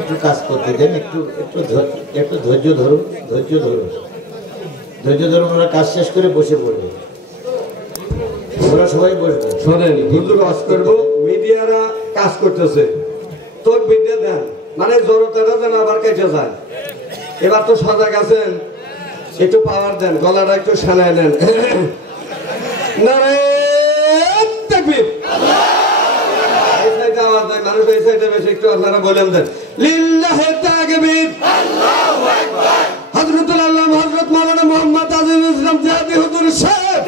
একটু কাজ করতে দেন, একটু ধৈর্য ধরুন, ধৈর্য ধরুন, ওরা কাজ শেষ করে বসে পড়বে, ওরা সবাই বসবে। শোনেন, হুজুর ওয়াজ করব, মিডিয়ারা কাজ করতেছে, তোর বিদ্যা দেন, মানে জড়তাটা যেন আবার কেটে যায়। এবার তো সজাগ আছেন, একটু পাওয়ার দেন, গলাটা একটু সানায় নেন। নারায়ে তাকবীর। এই সাইডে আওয়াজ দেয়, মানুষ এই সাইডে বেশি, একটু আপনারা বলেন দেন লিল্লাহি তাকবীর, আল্লাহু আকবার। হযরতুল আল্লাহ হযরত মাওলানা মুহাম্মদ আজিজুল ইসলাম জিয়াদি হুজুর সাহেব,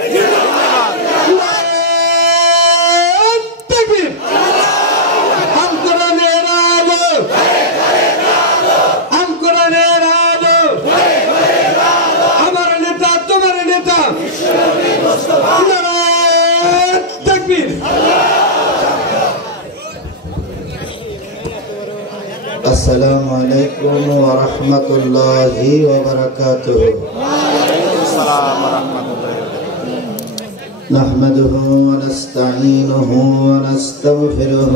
السلام عليكم ورحمة الله وبركاته. نحمده ونستعينه ونستغفره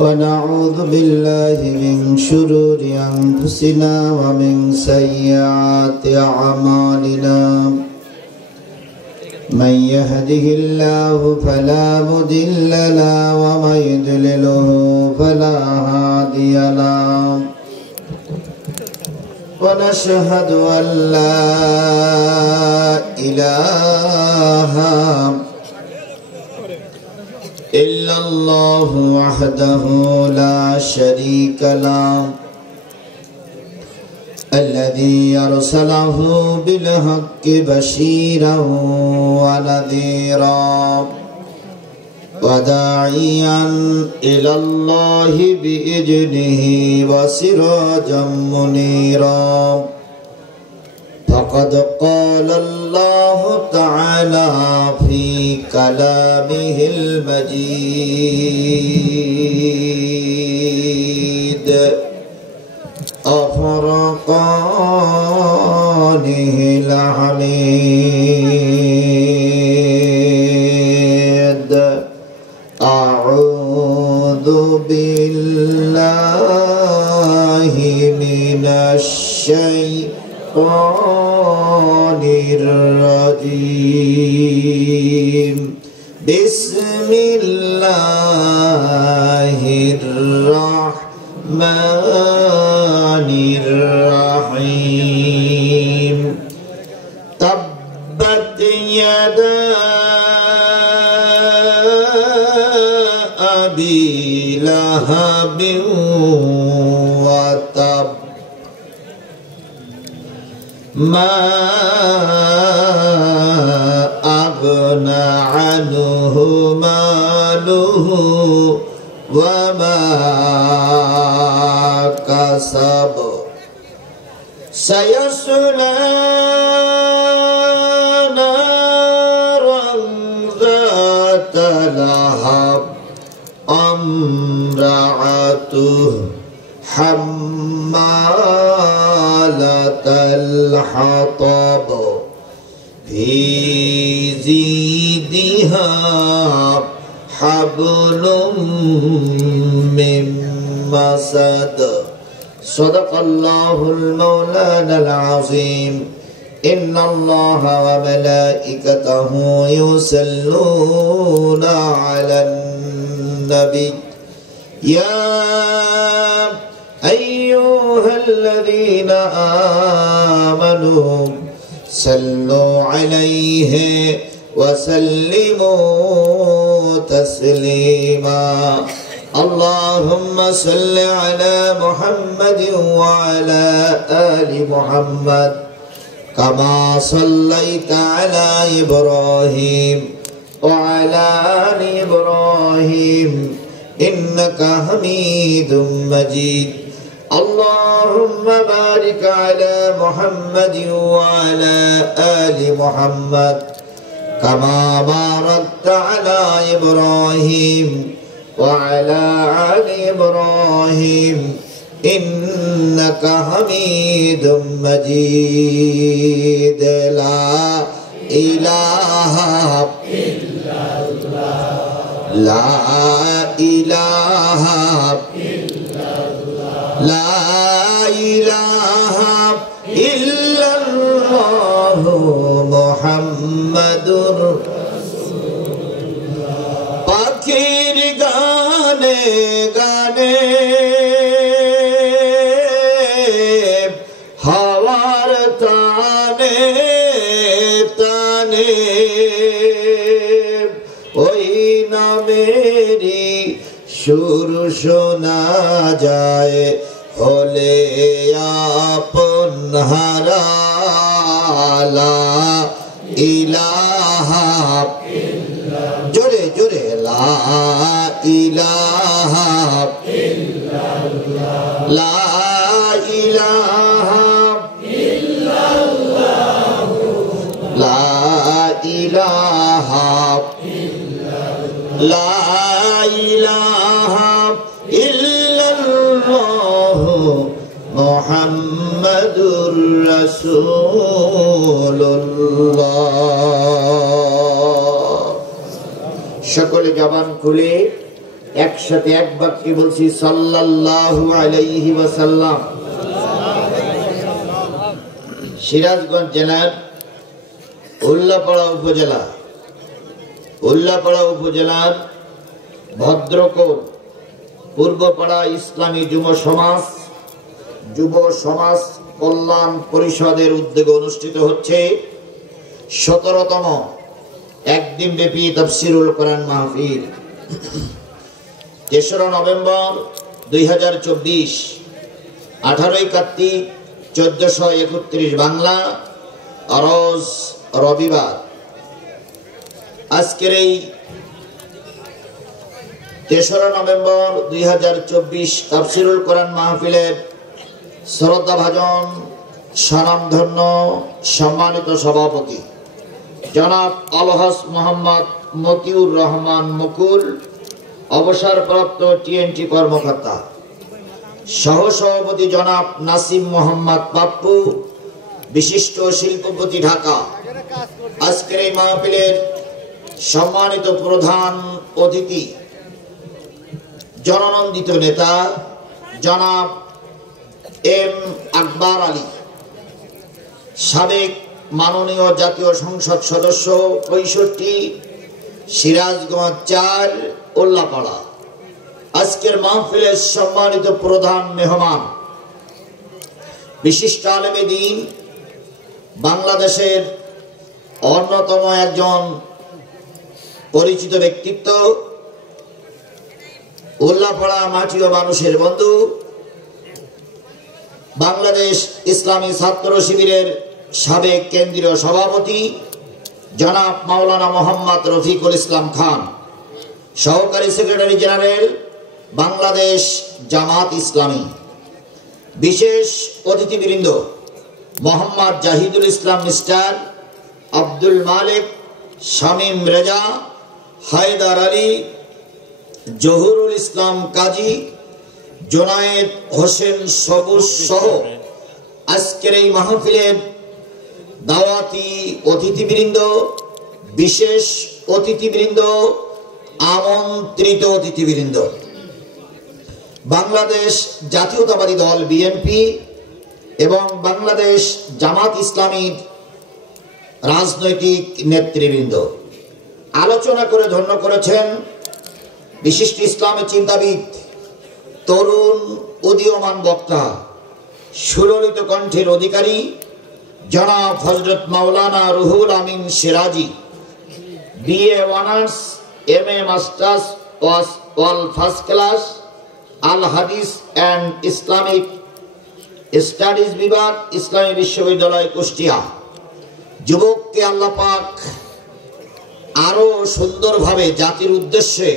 ونعوذ بالله من شرور أنفسنا ومن سيئات أعمالنا. من يهده الله فلا مضل له ومن يضلله فلا هادي له. ونشهد أن لا إله إلا الله وحده لا شريك له الذي أرسله بالحق بشيرا ونذيرا وداعيا إلى الله بإذنه وسراجا منيرا. فقد قال الله تعالى في كلامه المجيد وفرقانه الحميد. أعوذ بالله من الشيطان الرجيم. بسم الله الرحمن الرحيم. تبت يدا أبي لهب وتب ما أغنى عنه ماله وما كسب سيصلى نارا ذات لهب امرأته حمالة الحطب في زيدها حبل من مسد. صدق الله المولانا العظيم. إن الله وملائكته يصلون على النبي يا أيها الذين آمنوا صلوا عليه وسلموا تسليما. اللهم صل على محمد وعلى آل محمد كما صليت على إبراهيم وعلى آل إبراهيم إنك حميد مجيد. اللهم بارك على محمد وعلى آل محمد كما باركت على إبراهيم وعلى آل إبراهيم ইন্নাকা হামিদুম মাজিদ লা ইলাহা ইল্লাল্লাহ লা ইলাহা ইল্লাল্লাহ লা ইলাহা ইল্লাল্লাহ মুহাম্মাদুর রাসূলুল্লাহ পাখির গানে গানে হাওয়ার তানে তানে ওই নামেরই সুর শোনা যায় হলে আপন হারা লা ইলাহা ইল্লাল্লাহ জোরে জোরে লা ইলাহা ইল্লাল্লাহ লা ইলাহা ইল্লাল্লাহ লা ইলাহা ইল্লাল্লাহ লা ইলাহা ইল্লাল্লাহ মুহাম্মাদুর রাসূলুল্লাহ সকলে জবান খুলে একসাথে এক বাক্যে বলছি সাল্লাল্লাহু আলাইহি ওয়াসাল্লাম। সিরাজগঞ্জ জেলার উল্লাপাড়া উপজেলার ভদ্রকোট পূর্বপাড়া ইসলামী যুব সমাজ কল্যাণ পরিষদের উদ্যোগে অনুষ্ঠিত হচ্ছে 17তম একদিনব্যাপী তাফসীরুল কোরআন মাহফিল। ৩রা নভেম্বর 2024, 18 কার্তিক 1431 বাংলা, রোজ রবিবার। আজকের এই 3রা নভেম্বর 2024 তাফসীরুল কোরআন মাহফিলের শ্রদ্ধাভাজন স্বনামধন্য সম্মানিত সভাপতি জনাব আলহাজ মোহাম্মদ মতিউর রহমান মুকুল, অবসরপ্রাপ্ত টিএনটি কর্মকর্তা, সহসভাপতি জনাব নাসিম মোহাম্মদ পাপ্পু, বিশিষ্ট শিল্পপতি, ঢাকা। আজকের এই মাহফিলের সম্মানিত প্রধান অতিথি জননন্দিত নেতা জনাব এম আকবর আলী, সাবেক মাননীয় জাতীয় সংসদ সদস্য 65, সিরাজগঞ্জ 4, উল্লাপাড়া। আজকের মাহফিলের সম্মানিত প্রধান মেহমান বিশিষ্ট আলেমে দ্বীন, বাংলাদেশের অন্যতম একজন পরিচিত ব্যক্তিত্ব, উল্লাপাড়া মাটি ও মানুষের বন্ধু, বাংলাদেশ ইসলামী ছাত্র শিবিরের সাবেক কেন্দ্রীয় সভাপতি জনাব মাওলানা মোহাম্মদ রফিকুল ইসলাম খান, সহকারী সেক্রেটারি জেনারেল বাংলাদেশ জামাত ইসলামী। বিশেষ অতিথিবৃন্দ মোহাম্মদ জাহিদুল ইসলাম মিস্টার, আব্দুল মালিক, শামীম রেজা, হায়দার আলী, জহুরুল ইসলাম কাজী, জোনায়েদ হোসেন সবুজ সহ আজকের এই মাহফিলের দাওয়াতি অতিথিবৃন্দ, বিশেষ অতিথিবৃন্দ, আমন্ত্রিত অতিথিবৃন্দ, বাংলাদেশ জাতীয়তাবাদী দল বিএনপি এবং বাংলাদেশ জামাত ইসলামীর রাজনৈতিক নেতৃবৃন্দ। আলোচনা করে ধন্য করেছেন বিশিষ্ট ইসলামী চিন্তাবিদ, তরুণ উদীয়মান বক্তা, সুললিত কণ্ঠের অধিকারী জনাব হযরত মাওলানা Ruhul Amin Siraji, BA honours, MA masters all first class, আল হাদিস অ্যান্ড ইসলামিক স্টাডিজ বিভাগ, ইসলামী বিশ্ববিদ্যালয়, কুষ্টিয়া। যুবককে আল্লাহ পাক আরো সুন্দরভাবে জাতির উদ্দেশ্যে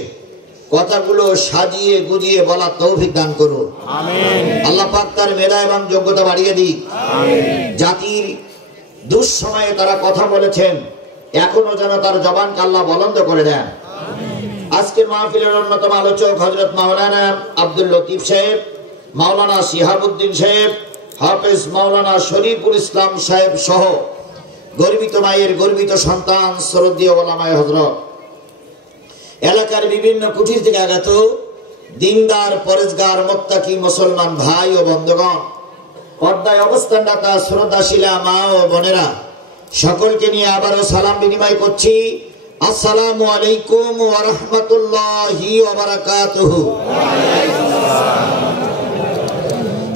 কথাগুলো সাজিয়ে গুজিয়ে বলার তৌফিক দান করুন, আমিন। আল্লাহ পাক তার মেধা এবং যোগ্যতা বাড়িয়ে দিক, আমিন। জাতির দুঃসময়ে তারা কথা বলেছেন, এখনো যেন তার জবানকে আল্লাহ বলন্দ করে দেন, আমিন। আজকের মাহফিলের অন্যতম আলোচক হযরত মাওলানা আব্দুল লতিফ সাহেব, মাওলানা শিহাবুদ্দিন সাহেব, হাফেজ মাওলানা শরীফুল ইসলাম সাহেব সহ গর্বিত মায়ের গর্বিত সন্তান শ্রদ্ধেয় ওলামায়ে হযরত, এলাকার বিভিন্ন কুটির থেকে আগত দিনদার পরেজগার মুত্তাকি মুসলমান ভাই ও বন্ধুগণ, পর্দায় অবস্থানরতা শ্রদ্ধাশীলা মা ও বোনেরা, সকলকে নিয়ে আবারও সালাম বিনিময় করছি। আসসালামু আলাইকুম ওয়া রাহমাতুল্লাহি ওয়া বারাকাতুহু।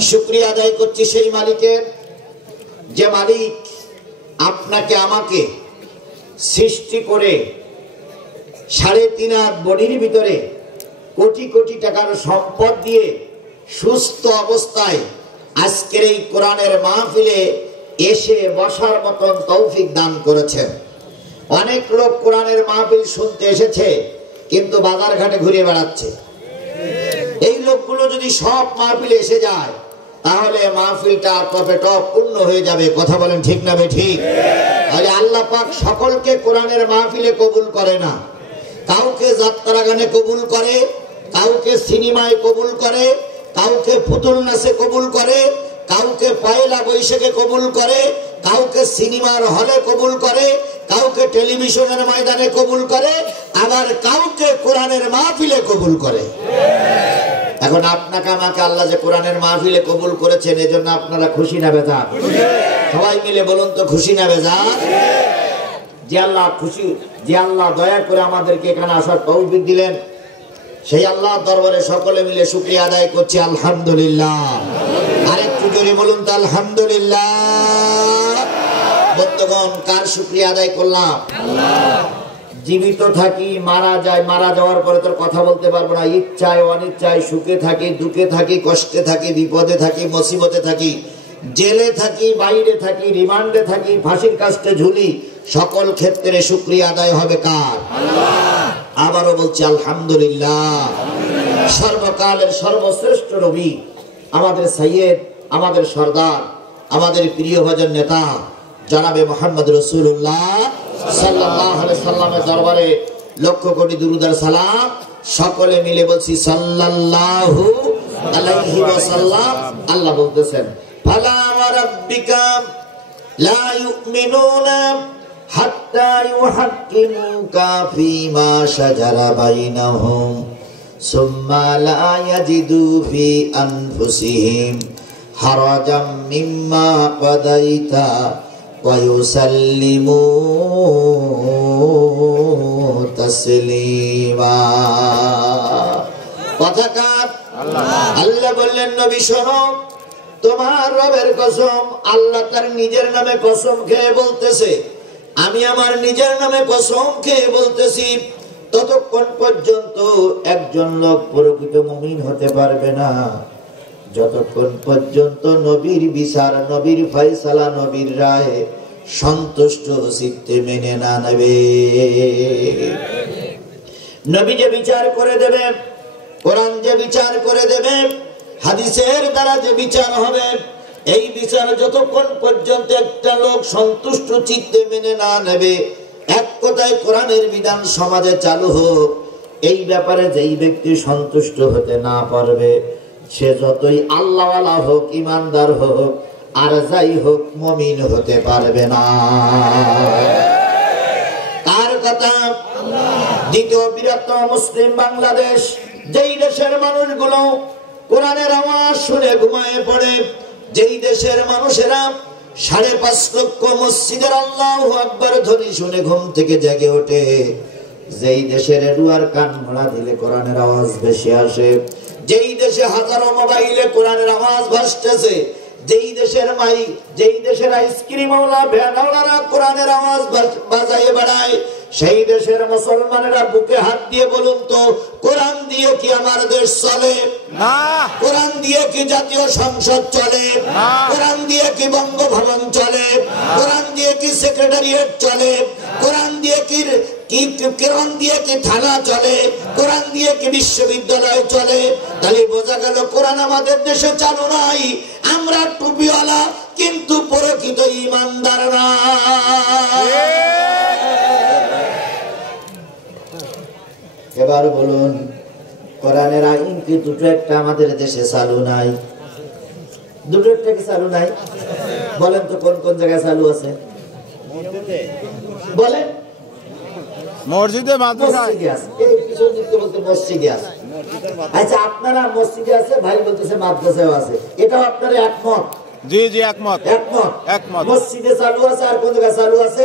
শুকরিয়া আদায় করছি সেই মালিকের, যে মালিক আপনাকে আমাকে সৃষ্টি করে 3.5 হাত বডির ভিতরে কোটি কোটি টাকার সম্পদ দিয়ে সুস্থ অবস্থায় আজকের এই কোরআনের মাহফিলে এসে বসার মতন তৌফিক দান করেছেন। অনেক লোক কোরআনের মাহফিল শুনতে এসেছে কিন্তু বাজার ঘাটে ঘুরে বেড়াচ্ছে। এই লোকগুলো যদি সব মাহফিলে এসে যায় তাহলে মাহফিলটা টপে টপ পূর্ণ হয়ে যাবে। কথা বলেন ঠিক না বেঠিক? তাহলে আল্লাহ পাক সকলকে কোরআনের মাহফিলে কবুল করে না। কাউকে যাত্রা গানে কবুল করে, কাউকে সিনেমায় কবুল করে, কাউকে পুতুল নাচে কবুল করে, কাউকে পয়লা বৈশাখে কবুল করে, কাউকে সিনেমার হলে কবুল করে, কাউকে টেলিভিশনের ময়দানে কবুল করে, আবার কাউকে কোরআনের মাহফিলে কবুল করে। এখন আপনাকে আমাকে আল্লাহ যে কোরআনের মাহফিলে কবুল করেছেন, এজন্য আপনারা খুশি না বেজার? সবাই মিলে বলুন তো, খুশি না বেজার? যে আল্লাহ খুশি, যে আল্লাহ দয়া করে আমাদেরকে এখানে আসার তৌফিক দিলেন, সেই আল্লাহর দরবারে সকলে মিলে শুকরিয়া আদায় করছি আলহামদুলিল্লাহ। আরেকটু জোরে বলুন তো আলহামদুলিল্লাহ। বন্ধুগণ, কার শুকরিয়া আদায় করলাম? জীবিত থাকি, মারা যায়, মারা যাওয়ার পরে তোর কথা বলতে পারবো না। ইচ্ছায় অনিচ্ছায়, সুখে থাকি, দুঃখে থাকি, কষ্টে থাকি, বিপদে থাকি, মুসিবতে থাকি, জেলে থাকি, বাইরে থাকি, রিমান্ডে থাকি, ফাঁসির কাস্টে ঝুলি, সকল ক্ষেত্রে শুকরিয়া আদায় হবে কার? আবারও বলছি আলহামদুলিল্লাহ। সর্বকালের সর্বশ্রেষ্ঠ নবী, আমাদের সাইয়্যেদ, আমাদের সরদার, আমাদের প্রিয় ভজন নেতা জনাবে মুহাম্মদ রাসূলুল্লাহ সাল্লাল্লাহু আলাইহি সাল্লামের দরবারে লক্ষ কোটি দুরূদ আর সালাম। সকলে মিলে বলছি সাল্লাল্লাহু আলাইহি ওয়াসাল্লাম। আল্লাহ বলতেছেন, ফালা ওয়া রাব্বিকা লা ইউমিনুনা হাত্তা ইউহাক্কিমুকা ফীমা শাজারা বাইনাহুম সুম্মা লা ইয়াজিদু ফি আনফুসিহিম হারাজাম মিম্মা কাদাইতা ওয়া ইউসাল্লিমু তাসলিমা। কথাকার আল্লাহ বললেন, নবী শোনো, তোমার রবের কসম, আল্লাহ তার নিজের নামে কসম খেয়ে বলতেছে, আমি আমার নিজের নামে কসম খেয়ে বলতেছি, ততক্ষণ পর্যন্ত একজন লোক প্রকৃত মুমিন হতে পারবে না যতক্ষণ পর্যন্ত নবীর বিচার, নবীর ফয়সালা, নবীর রায় সন্তুষ্ট চিত্তে মেনে না নেবে। নবী যে বিচার করে দেবে, কোরআন যে বিচার করে দেবে, হাদিসের দ্বারা যে বিচার হবে, এই বিচার যতক্ষণ পর্যন্ত একটা লোক সন্তুষ্ট চিত্তে মেনে না নেবে, এক কথায় কোরআনের বিধান সমাজে চালু হোক, এই ব্যাপারে যেই ব্যক্তি সন্তুষ্ট হতে না পারবে, সে যতই আল্লাহওয়ালা হোক, ইমানদার হোক, আর যাই হোক, মুমিন হতে পারবে না। কার কথা? দ্বিতীয় বৃহত্তম মুসলিম বাংলাদেশ, যেই দেশের মানুষগুলো কোরআনের আওয়াজ শুনে ঘুমায়ে পড়ে, যেই দেশের মানুষেরা 5.5 লক্ষ মসজিদের আল্লাহু আকবার ধ্বনি শুনে ঘুম থেকে জেগে ওঠে, যেই দেশের রুয়ার কান মোড়া দিলে কোরআনের আওয়াজ ভেসে আসে, যেই দেশে হাজারো মোবাইলে কোরআনের আওয়াজ ভাসতেছে, যেই দেশের যেই দেশের আইসক্রিমওয়ালা ভ্যানওয়ালারা কোরআনের আওয়াজ বাজায়ে বেড়ায়, সেই দেশের মুসলমানেরা বুকে হাত দিয়ে বলুন তো, কোরআন দিয়ে কি আমার দেশ চলে? না। কোরআন দিয়ে কি জাতীয় সংসদ চলে? না। কোরআন দিয়ে কি বঙ্গভবন চলে? কোরআন দিয়ে কি সেক্রেটারিয়েট চলে? কোরআন দিয়ে কি কোরআন দিয়ে কি থানা চলে? কোরআন দিয়ে কি বিশ্ববিদ্যালয় চলে? তাহলে বোঝা গেল কোরআন আমাদের দেশে চালু নাই। আমরা টুপিওয়ালা কিন্তু প্রকৃত ইমানদার না। এবার বলুন, কোরআনের আইন কি দুটো একটা আমাদের দেশে চালু নাই? দুটো একটা কি চালু নাই? বলেন তো কোন কোন জায়গায় চালু আছে? বলেন। মসজিদে মাদ্রাসায় মসজিদে আছে, এই পিছন দিকে বলতে মসজিদে আছে। আচ্ছা, আপনারা মসজিদে আছে, ভাই বলতেছে মাদ্রাসায় আছে, এটাও আপনারা একমত? জি জি একমত একমত। একমত। মসজিদে চালু আছে, আর কোন জায়গায় চালু আছে?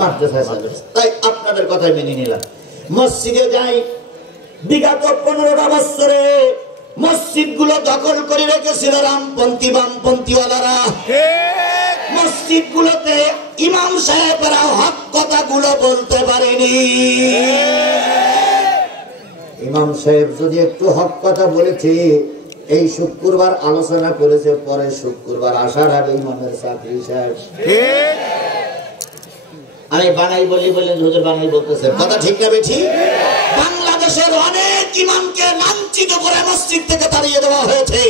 মাদ্রাসায় চালু আছে। তাই আপনাদের কথাই মেনে নিলাম। মসজিদে যাই, বিগত 15টা বছরে মসজিদ গুলো দখল করে রেখেছিল রামপন্থী বামপন্থীওয়ালারা। মসজিদ গুলোতে ইমাম সাহেবরা হক কথা গুলো বলতে পারেনি। ইমাম সাহেব যদি একটু হক কথা বলেছে, এই শুক্রবার আলোচনা করেছে, পরে শুক্রবার আসার আগে ইমামের চাকরি শেষ। আমি বানাই বলি বললেন, হুজুর বানাই বলতেছে, কথা ঠিক না বেঠি? বাংলাদেশের অনেক ইমামকে লাঞ্ছিত করে মসজিদ থেকে তাড়িয়ে দেওয়া হয়েছে।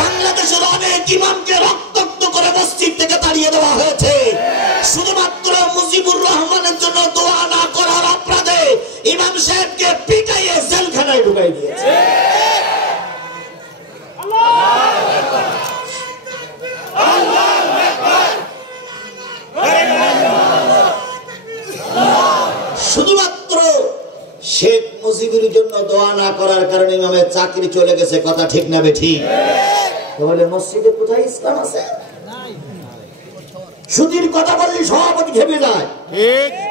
বাংলাদেশের অনেক ইমামকে রক্তাক্ত করে মসজিদ থেকে তাড়িয়ে দেওয়া হয়েছে, শুধুমাত্র মুজিবুর রহমানের জন্য দোয়া না করার অপরাধে ইমাম সাহেবকে পিটাইয়ে জেলখানায় ঢুকাই দিয়েছে। শুধুমাত্র শেখ মুজিবের জন্য দোয়া না করার কারণে ইমামের চাকরি চলে গেছে, কথা ঠিক না বেঠি? তাহলে মসজিদে কোথায় ইসলাম আছে? সুদীর কথা বললি সভাপতি খেপে যায়,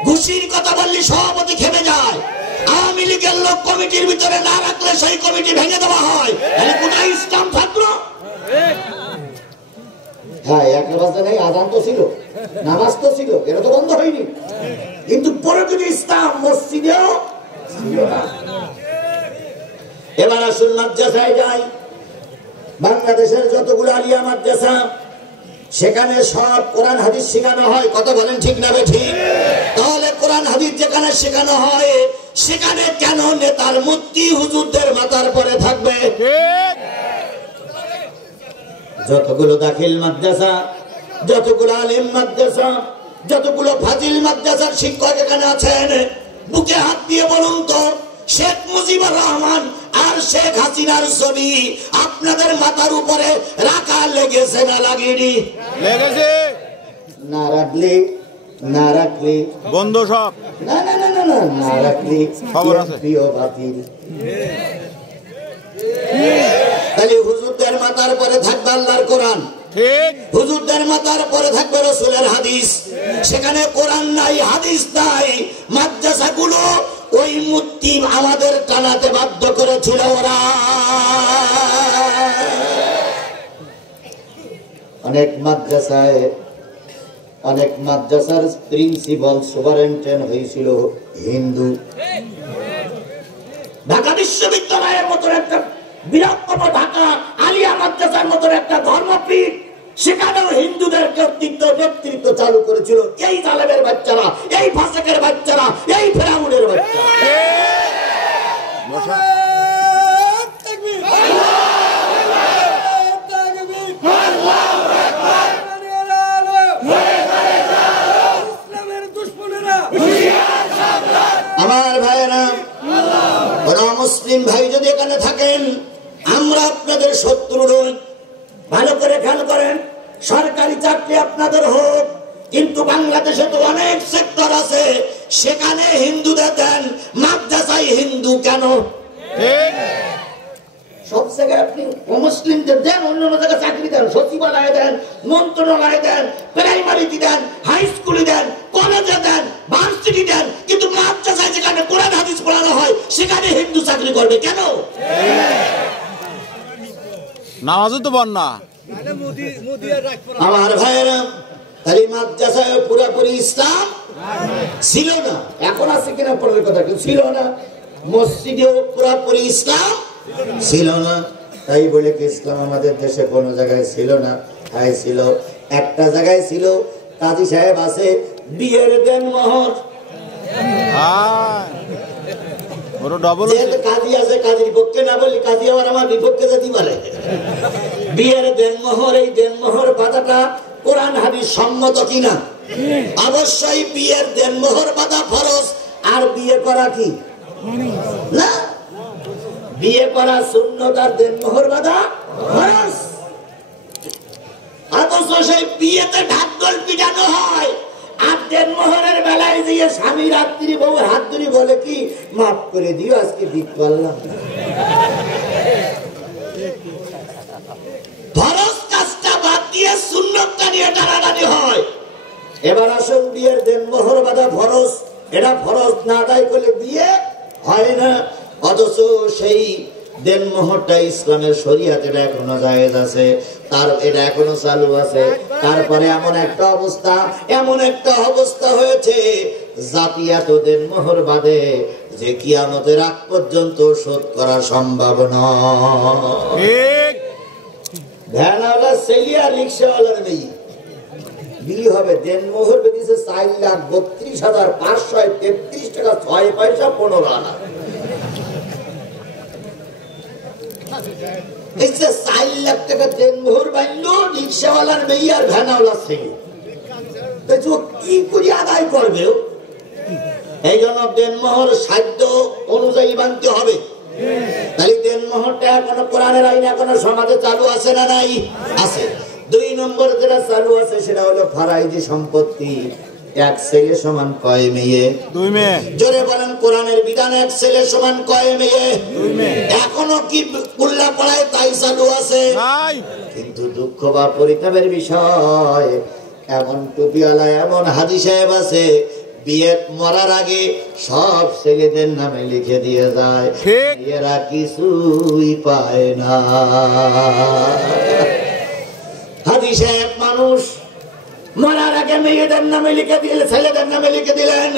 ঘুষির কথা বললি সভাপতি খেপে যায়, আওয়ামী লীগের লোক কমিটির ভিতরে না রাখলে সেই কমিটি ভেঙে দেওয়া হয়। তাহলে কোথায় ইসলাম ছাত্র? হ্যাঁ, একটা বাজে নাই, আজান তো ছিল, নামাজ তো ছিল, এটা তো বন্ধ হয়নি, কিন্তু পরে যদি ইসলাম মসজিদেও ছিল না। এবার আসুন মাদ্রাসায় যাই। বাংলাদেশের যতগুলো আলিয়া মাদ্রাসা, সেখানে সব কোরআন হাদিস শেখানো হয়, কথা বলেন ঠিক না বেঠিক? তাহলে কোরআন হাদিস যেখানে শেখানো হয়, সেখানে কেন নেতার মূর্তি হুজুরদের মাথার পরে থাকবে? যতগুলো দাখিল মাদ্রাসা, যতগুলো আলিম মাদ্রাসা, যতগুলো ফাজিল মাদ্রাসার শিক্ষক এখানে আছেন, বুকে হাত দিয়ে বলুন তো, শেখ মুজিবুর রহমান আর শেখ হাসিনার ছবি আপনাদের মাথার উপরে রাখা লেগেছে না লাগেনি? লেগেছে। না রাখলে, না রাখলে বন্ধ সব। না না না না না, না রাখলে খবর আছে, প্রিয় বাতিল। তাহলে হুজুরদের মাথার পরে থাকবে আল্লাহর কোরআন, ঠিক। হুজুরদের মাথার পরে থাকবে রাসূলের হাদিস। সেখানে কোরআন নাই, হাদিস নাই, মাদ্রাসাগুলো ওই মূর্তি আমাদের টানাতে বাধ্য করেছিল ওরা। অনেক মাদ্রাসার প্রিন্সিপাল সুপারিনটেন্ডেন্ট হয়েছিল হিন্দু। ঢাকা বিশ্ববিদ্যালয়ের মতন একটা বৃহত্তম ঢাকা আলিয়া মাদ্রাসার মতন একটা ধর্মপীঠ, সেখানেও হিন্দুদের নেতৃত্ব চালু করেছিল এই জালেমের বাচ্চারা, এই ফাসেকের বাচ্চারা, এই ফেরাউনের বাচ্চারা। আমার ভাইয়েরা, মুসলিম ভাই যদি এখানে থাকেন, আমরা আপনাদের শত্রু নই। ভালো করে খেয়াল করেন, সরকারি চাকরি আপনাদের হোক, কিন্তু বাংলাদেশে তো অনেক সেক্টর আছে, সেখানে হিন্দুদের দেন, মাদ্রাসায় হিন্দু কেন? সব জায়গায় আপনি মুসলিমদের দেন, অন্য জায়গায় চাকরি দেন, সচিবালয়ে দেন, মন্ত্রণালয়ে দেন, প্রাইমারিতে দেন, হাই স্কুলে দেন, কলেজে দেন, ভার্সিটি দেন, কিন্তু মাদ্রাসায় যেখানে কোরআন হাদিস পড়ানো হয় সেখানে হিন্দু চাকরি করবে কেন? নামাজও তো বন্যা। আমার ভাইয়েরা, তাহলে মাদ্রাসায় পুরোপুরি ইসলাম ছিল না, এখন আছে কিনা পরের কথা, কিন্তু ছিল না। মসজিদেও পুরোপুরি ইসলাম ছিল না। তাই বলে কি ইসলাম আমাদের দেশে কোনো জায়গায় ছিল না? তাই ছিল, একটা জায়গায় ছিল। কাজী সাহেব আছে, বিয়ের দেন মোহর। কাজী আছে, কাজীর পক্ষে না বলি, কাজী আবার আমার বিপক্ষে যেতে পারে। বিয়ের দেন মোহর, এই দেন মোহর বাধাটা কোরআন হাদিস সম্মত কিনা? অবশ্যই বিয়ের দেন মোহর বাধা ফরজ, আর বিয়ে করা কি না? বিয়ে করা সুন্নত আর দেনমোহর বাঁধা ফরজ। অথচ সেই বিয়েতে ঢাকঢোল পিটানো হয়, আর দেনমোহরের বেলায় দিয়ে স্বামী রাত্রি বউর হাত ধরে বলে কি, মাফ করে দিও আজকে দিতে পারলাম না। ফরজ কাজটা বাদ দিয়ে সুন্নতটা নিয়ে টানাটানি হয়। এবার আসুন, বিয়ের দেনমোহর বাঁধা ফরজ, এটা ফরজ না আদায় করলে বিয়ে হয় না। অথচ সেই দেনমোহরটা ইসলামের শরীয়তে এটা এখনো জায়েজ আছে, তার এটা এখনো চালু আছে। তারপরে এমন একটা অবস্থা হয়েছে, জাতিয়াত দেনমোহর বাদে যে কিয়ামতের আগ পর্যন্ত শোধ করা সম্ভব নয়। ভ্যানওয়ালা ছেলে আর রিক্সাওয়ালার মেয়ে বিয়ে হবে, দেনমোহর বেঁধেছে 4,32,533 টাকা 6 পয়সা 15 আনা। এই যে 4 লাখ টাকা দেনমোহর বাঁধলো রিক্সাওয়ালার মেয়ে আর ভ্যানওয়ালার ছেলে, কি করে আদায় করবে? এই জন্য দেনমোহর সাধ্য অনুযায়ী বাঁধতে হবে। তাহলে দেনমোহরটা এখনো কোরআনের আইনে এখনো সমাজে চালু আছে না নাই? আছে। 2 নম্বর যেটা চালু আছে সেটা হলো ফারাইজি সম্পত্তি। এক ছেলে সমান কয় মেয়ে? 2 মেয়ে। জোরে বলেন, কোরআনের বিধান এক ছেলে সমান কয় মেয়ে? 2 মেয়ে। এখনো কি কুল্লা পড়ায় তাই চালু আছে? নাই। কিন্তু দুঃখ বা পরিতাপের বিষয়, এমন টুপিওয়ালা এমন হাজী সাহেব আছে, বিয়ে মরার আগে সব ছেলেদের নামে লিখে দিয়ে যায়, এরা কিছুই পায় না। হাজী সাহেব মানুষ, মরার আগে মেয়েদের নামে লিখে দিলেন, ছেলেদের নামে লিখে দিলেন,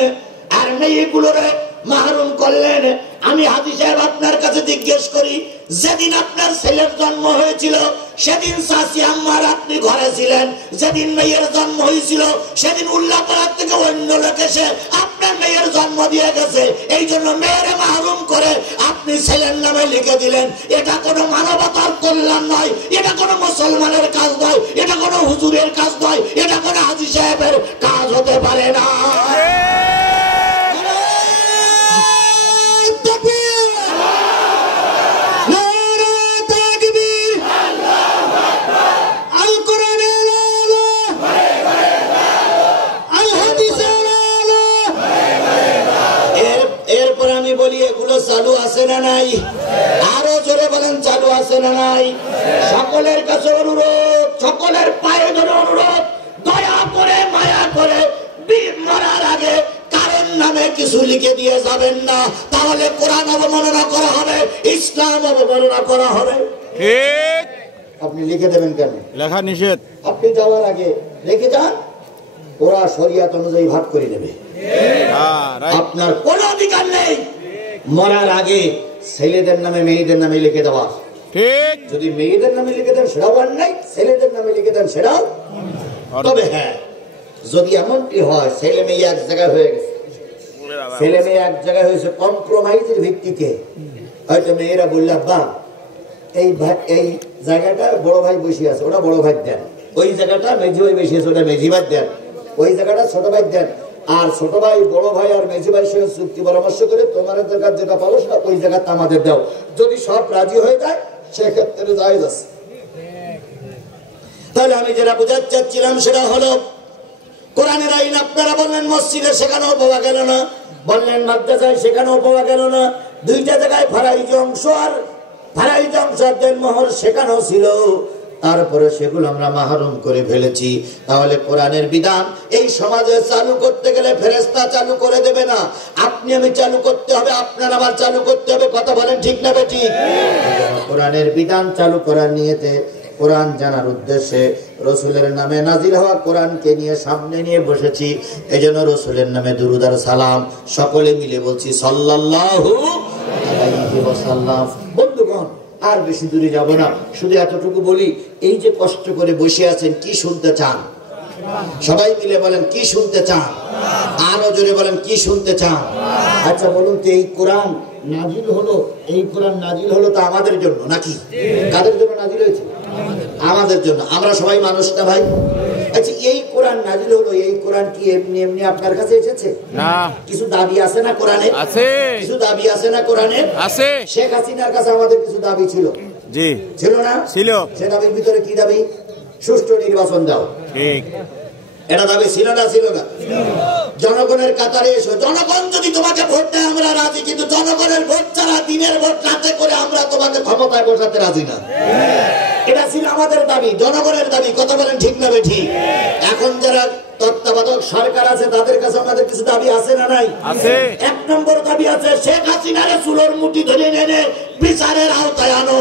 আর মেয়েগুলোরে মাহরুম করলেন। আমি হাজী সাহেব আপনার কাছে জিজ্ঞেস করি, যেদিন আপনার ছেলের জন্ম হয়েছিল সেদিন চাচি আম্মার আপনি ঘরে ছিলেন, যেদিন মেয়ের জন্ম হয়েছিল সেদিন উল্লাপাড়ার থেকে অন্য লোক এসে আপনার মেয়ের জন্ম দিয়ে গেছে, এই জন্য মেয়েরে মাহরুম করে আপনি ছেলের নামে লিখে দিলেন। এটা কোনো মানবতার কল্যাণ নয়, এটা কোনো মুসলমানের কাজ নয়, এটা কোনো হুজুরের কাজ নয়, এটা কোনো হাজী সাহেবের কাজ হতে পারে না। বলি এগুলো চালু আছে না নাই? আরো জোরে বলেন, চালু আছে না নাই? সকলের কাছে অনুরোধ, সকলের পায়ে ধরে অনুরোধ, দয়া করে মায়া করে মরার আগে কারণ নামে কিছু লিখে দিয়ে যাবেন না, তাহলে কোরআন অবমাননা করা হবে, ইসলাম অবমাননা করা হবে। ঠিক। আপনি লিখে দেবেন কেন? লেখা নিষেধ। আপনি যাওয়ার আগে লিখে যান, ওরা শরিয়ত অনুযায়ী ভাগ করে নেবে। আপনার কোনো অধিকার নেই মরার আগে ছেলেদের নামে মেয়েদের নামে লিখে দেওয়া। ঠিক। যদি মেয়েদের নামে লিখে দেন সেটাও অন্যায়, ছেলেদের নামে লিখে দেন সেটাও। তবে হ্যাঁ, যদি এমনটি হয় ছেলে মেয়ে এক জায়গায় হয়ে গেছে, ছেলে মেয়ে এক জায়গায় হয়েছে কম্প্রোমাইজের ভিত্তিতে, হয়তো মেয়েরা বলল বা এই জায়গাটা বড় ভাই বসে আছে, ওটা বড় ভাই দেন, ওই জায়গাটা মেজি ভাই বসে আছে, ওটা মেজি ভাই দেন, ওই জায়গাটা ছোট ভাই দেন, আর ছোট ভাই বড় ভাই আর মেজি ভাইয়ের সঙ্গে চুক্তি পরামর্শ করে তোমাদের জায়গা যেটা পাবো সেটা ওই জায়গাতে আমাদের দাও। যদি সব রাজি হয়ে যায় সেক্ষেত্রে জায়েজ আছে। তাহলে আমি যেটা বোঝাতে চাচ্ছিলাম সেটা হলো, কোরআনের আইন আপনারা বললেন মসজিদে সেখানেও পাওয়া গেল না, বললেন মাদ্রাসায় সেখানেও পাওয়া গেল না, 2টা জায়গায় ফারাইজি অংশ আর দেনমোহর সেখানেও ছিল, তারপরে সেগুলো আমরা মাহরুম করে ফেলেছি। তাহলে কোরআনের বিধান এই সমাজে চালু করতে গেলে ফেরেশতা চালু করে দেবে না, আপনি আমি চালু করতে হবে, আপনার আবার চালু করতে হবে। কথা বলেন ঠিক না বেঠিক? কোরআনের বিধান চালু করার নিয়তে, কোরআন জানার উদ্দেশ্যে, রসুলের নামে নাজিল হওয়া কোরআনকে নিয়ে সামনে নিয়ে বসেছি। এজন্য রসুলের নামে দুরূদ আর সালাম সকলে মিলে বলছি সাল্লাল্লাহু আলাইহি ওয়াসাল্লাম। বন্ধুগণ, আর বেশি দূরে যাব না, শুধু এতটুকু বলি, এই যে কষ্ট করে বসে আছেন, কি শুনতে চান? সবাই মিলে বলেন কি শুনতে চান? আরো জোরে বলেন কি শুনতে চান? আচ্ছা বলুন তো, এই কোরআন নাজিল হলো, এই কোরআন নাজিল হলো তো আমাদের জন্য নাকি? কাদের জন্য নাজিল হয়েছে? আমাদের জন্য। আমরা সবাই মানুষ না ভাই? আচ্ছা, এই কোরআন নাজিল হলো, এই কোরআন কি এমনি এমনি আপনার কাছে এসেছে? না। কিছু দাবি আছে না কোরআনে? আছে। কিছু দাবি আছে না কোরআনে? আছে। শেখ হাসিনার কাছে আমাদের কিছু দাবি ছিল। জি। ছিল না? ছিল। সে দাবির ভিতরে কি দাবি? সুষ্ঠু নির্বাচন দাও। ঠিক। এটা দাবি ছিল না? ছিল না? জনগণের কাতারে এসো, জনগণ যদি তোমাকে ভোট দেয় আমরা রাজি, কিন্তু জনগণের ভোট ছাড়া দিনের ভোট রাতে করে আমরা তোমাকে ক্ষমতায় বসাতে রাজি না। এটা ছিল আমাদের দাবি, জনগণের দাবি। কথা বলেন ঠিক না ঠিক? এখন যারা তত্ত্বাবধায়ক সরকার আছে তাদের কাছে আমাদের কিছু দাবি আছে না নাই? আছে। 1 নম্বর দাবি আছে, শেখ হাসিনার চুলোর মুঠি ধরে এনে বিচারের আওতায় আনো।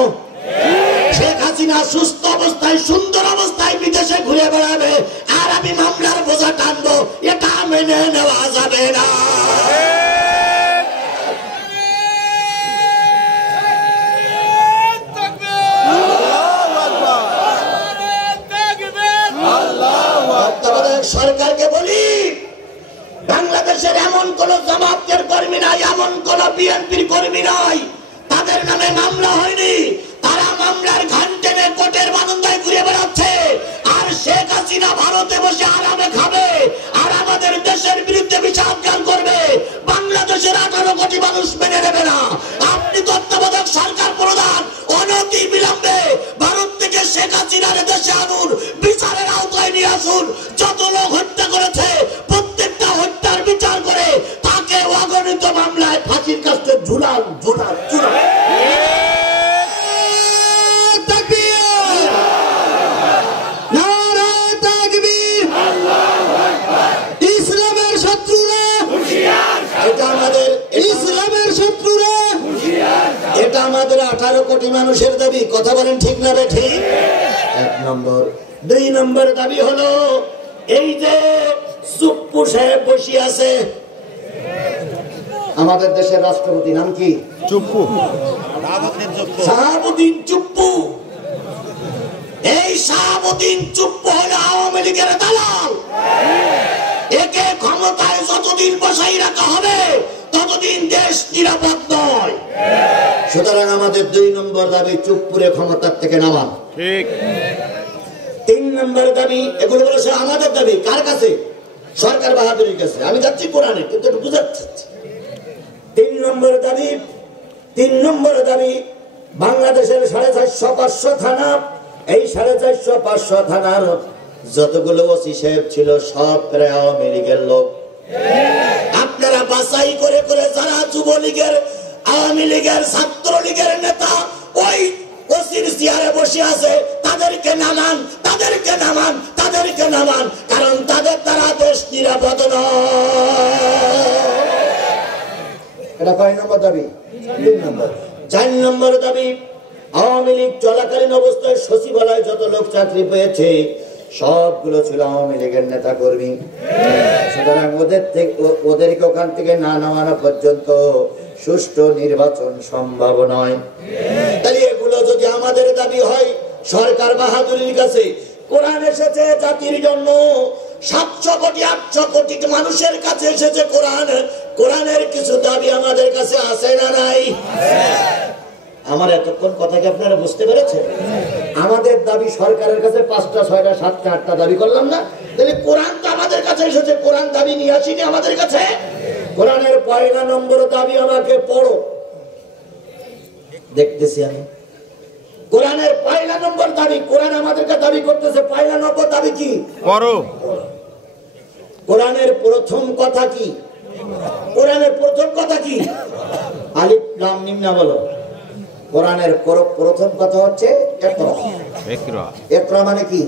শেখ হাসিনা সুস্থ অবস্থায় সুন্দর অবস্থায় বিদেশে ঘুরে বেড়াবে, আর আমি মামলার বোঝা টানবো, এটা মেনে নেওয়া যাবে না। সরকারকে বলি, বাংলাদেশের এমন কোন জামাতের কর্মী নাই, এমন কোন বিএনপির কর্মী নাই তাদের নামে মামলা হয়নি। তারা মামলার ঘান টেনে কোর্টের বারান্দায় ঘুরে বেড়াচ্ছে, আর শেখ হাসিনা ভারতে বসে আরামে খাবে আর আমাদের দেশের বিরুদ্ধে বিচার করবে। বাংলাদেশের 18 কোটি মানুষ মেনে নেবে না। আপনি তত্ত্বাবধায়ক সরকার প্রধান, অনতি বিলম্বে ভারত থেকে শেখ হাসিনার দেশে আনুন, বিচারের আওতায় নিয়ে আসুন। যত লোক হত্যা করেছে প্রত্যেকটা হত্যার বিচার করে তাকে অগণিত মামলায় ফাঁসির কাছে ঝুলান ঝুলান ঝুলান। ইসলামের শত্রুরা, এটা আমাদের ইসলামের শত্রুরা, এটা আমাদের 18 কোটি মানুষের দাবি। কথা বলেন ঠিক না ঠিক? 1 নম্বর। 2 নম্বর দাবি হলো, এই যে চুপ্পু সাহেব বসে আছে, আমাদের দেশের রাষ্ট্রপতি নাম কি? চুপ্পু। শাহাবুদ্দিন চুপ্পু। এই শাহাবুদ্দিন চুপ্পু হলো আওয়ামী লীগের দালাল। একে ক্ষমতায় যতদিন বসাই রাখা হবে ততদিন দেশ নিরাপদ নয়। সুতরাং আমাদের 2 নম্বর দাবি, চুপ্পুরে ক্ষমতার থেকে নামান। ঠিক। 3 নম্বর দাবি, এগুলো হলো আমাদের দাবি। কার কাছে? সরকার বাহাদুরের কাছে। আমি যাচ্ছি কোরআনে, কিন্তু একটু বুঝাচ্ছি। 3 নম্বর দাবি, 3 নম্বর দাবি, বাংলাদেশের 450-500 থানা, এই 450-500 থানার যতগুলো ওসি সাহেব ছিল সব প্রায় আওয়ামী লীগের লোক। আপনারা বাছাই করে করে যারা যুবলীগের, আওয়ামী লীগের, ছাত্রলীগের নেতা ওই ওসির চেয়ারে বসে আছে, তাদেরকে নামান, তাদেরকে নামান, তাদেরকে নামান, কারণ তাদের দ্বারা দেশ নিরাপদ নয়। এটা কয় নম্বর দাবি? 3 নম্বর। 4 নম্বর দাবি, আওয়ামী লীগ চলাকালীন অবস্থায় সচিবালয়ে যত লোক চাকরি পেয়েছে সবগুলো ছিল আওয়ামী লীগের নেতা কর্মী। সুতরাং ওদেরকে ওখান থেকে না নামানো পর্যন্ত সুষ্ঠু নির্বাচন সম্ভব নয়। তাহলে এগুলো যদি আমাদের দাবি হয় সরকার বাহাদুরের কাছে, কোরআন এসেছে জাতির জন্য, 700 কোটি 800 কোটি মানুষের কাছে এসেছে কোরআন। কোরআনের কিছু দাবি আমাদের কাছে আছে না নাই? আমার এতক্ষণ কথা কি আপনারা বুঝতে পেরেছেন? আমাদের দাবি সরকারের কাছে 5টা 6টা 7টা 8টা দাবি করলাম না? তাহলে কোরআন তো আমাদের কাছে এসেছে, কোরআন দাবি নিয়ে আসিনি আমাদের কাছে। কোরআনের 1 নম্বর দাবি, আমাকে পড়ো। দেখতেছি আমি কোরআনের 1 নম্বর দাবি, কোরআন আমাদেরকে দাবি করতেছে 1 নম্বর দাবি কি? পড়ো। কোরআনের প্রথম কথা কি? কোরআনের প্রথম কথা কি? আলিফ লাম মিম না বলো। কোরআনের প্রথম কথা হচ্ছে ইকরা। ইকরা। ইকরা মানে কি?